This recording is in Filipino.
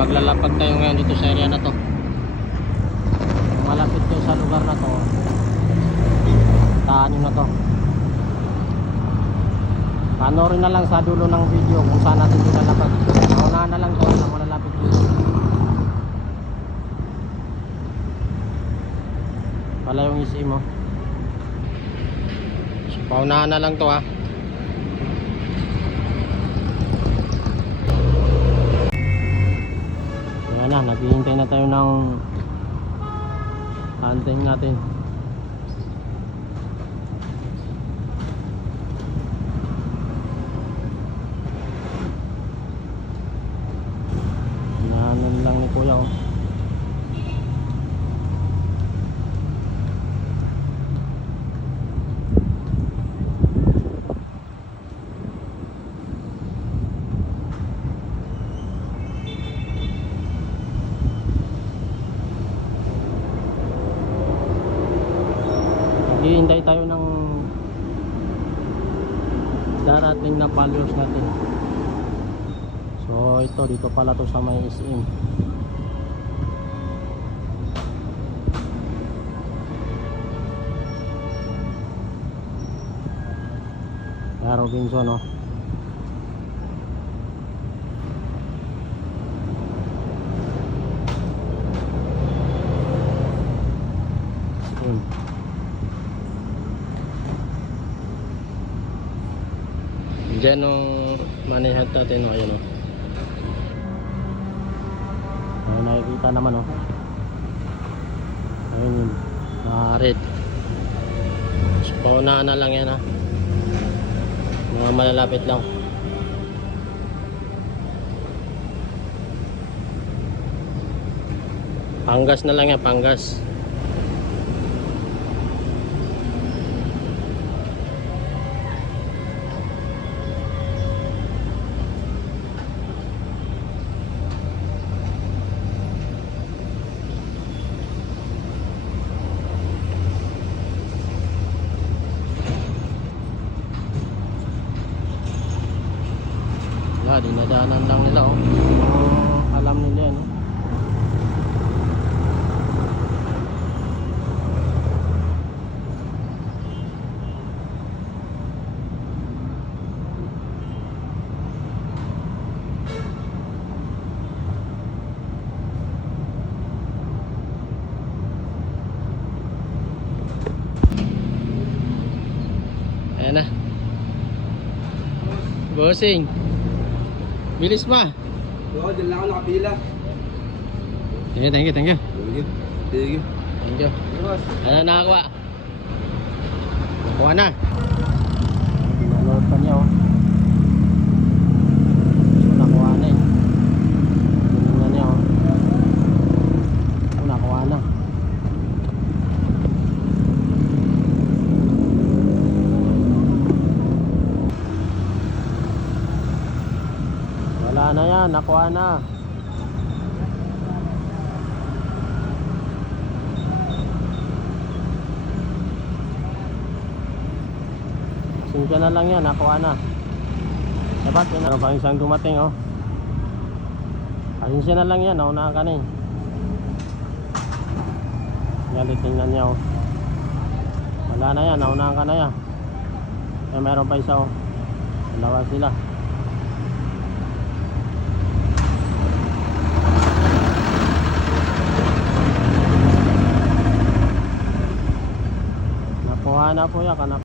maglalapag tayo ngayon dito sa area na to. Malapit kayo sa lugar na to, taan na to. Panoorin na lang sa dulo ng video kung saan natin nilalapag. Naunahan na lang to na malalapit dito. Pala yung isi mo. So, paunahan na lang to ha. Ayan na, tayo ng hunting natin. Inahanan lang ni Kuya oh. Naghihintay tayo ng darating na followers natin. So ito dito pala to sa may SM. Robinson no. Yun. Diyan nung manihan natin, no, ayun o. Ayun, nakikita naman o. Ayun yun, mga red. So, na lang yan ha. Mga malalapit lang. Panggas na lang yan, panggas. Wala, dinadaanan lang nila oh. Oh, alam nila yan oh. Ayan na. Bossing. Bilis pa. Oo, dyan lang ako nakapila. Thank you, thank you, thank you. Thank you. Thank you. Thank you. Ano nakakuha? Nakuha na. Pinanood pa niya oh. So, nakuha na eh. Tingnan niya oh. Oh, nakuha na. Wala nakuha na. Singka na lang yan, nakuha na. Dapat, yun na pang isang dumating, oh. Pasensya na lang yan, naunahan ka na eh. Yan, tingnan niya, oh. Wala na yan, naunahan ka na yan. Eh, meron pa isa, oh. Dalawa sila. Nakuha na po yan, kanak